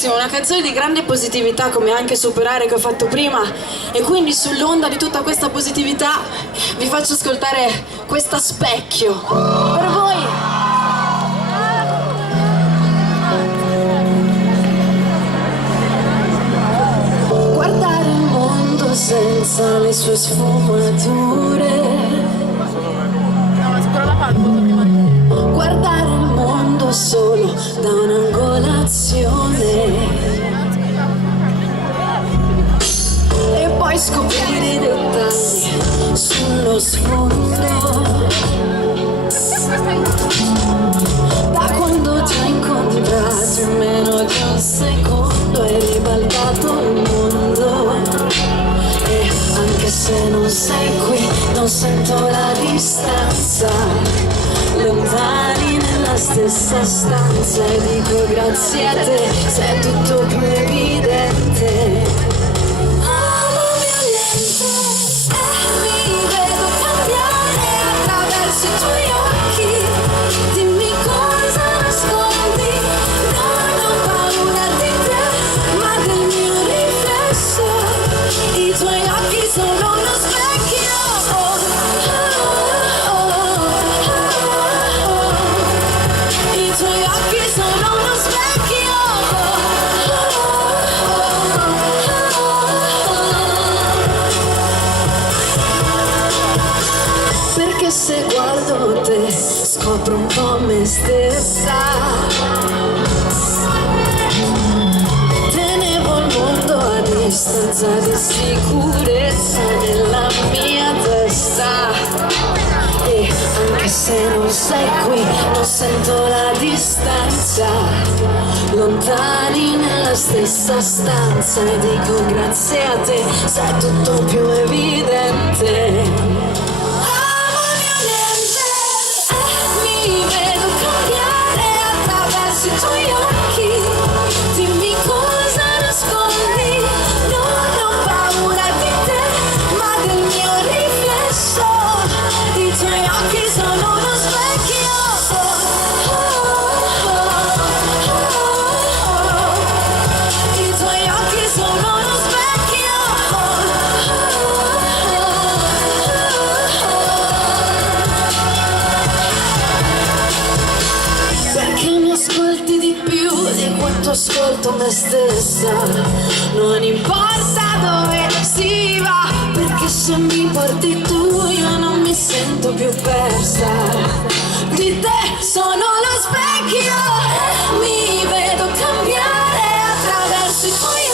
Una canzone di grande positività, come anche Superare che ho fatto prima, e quindi sull'onda di tutta questa positività vi faccio ascoltare questa Specchio per voi. Guardare il mondo senza le sue sfumature, guardare il mondo solo da un'angolazione e poi scoprire i dettagli sullo sfondo. Da quando ti ho incontrato in meno di un secondo è ribaltato il mondo, e anche se non sei qui non sento la distanza, lontani nella stessa stanza, e dico grazie a te, sei tutto più evidente. Amo violente e mi vedo cambiare attraverso i tuoi occhi. Dimmi cosa nascondi, non ho paura di te, ma del mio riflesso. I tuoi occhi sono uno specchio. I tuoi occhi sono uno specchio. Perché se guardo te scopro un po' me stessa. Tenevo il mondo a distanza di sicurezza nella mia testa, e anche se non sei qui non sento la distanza, lontani nella stessa stanza, e dico grazie a te, sei tutto più evidente. Amo violente e mi vedo cambiare attraverso i tuoi occhi. Dimmi cosa nascondi, non ho paura di te, ma del mio riflesso. I tuoi occhi sono uno specchio. I tuoi occhi sono uno specchio. Perché mi ascolti di più di quanto ascolto me stessa. Non importa dove si va, perché se mi porti tu io non mi sento più persa. Di te sono lo specchio, mi vedo cambiare attraverso i tuoi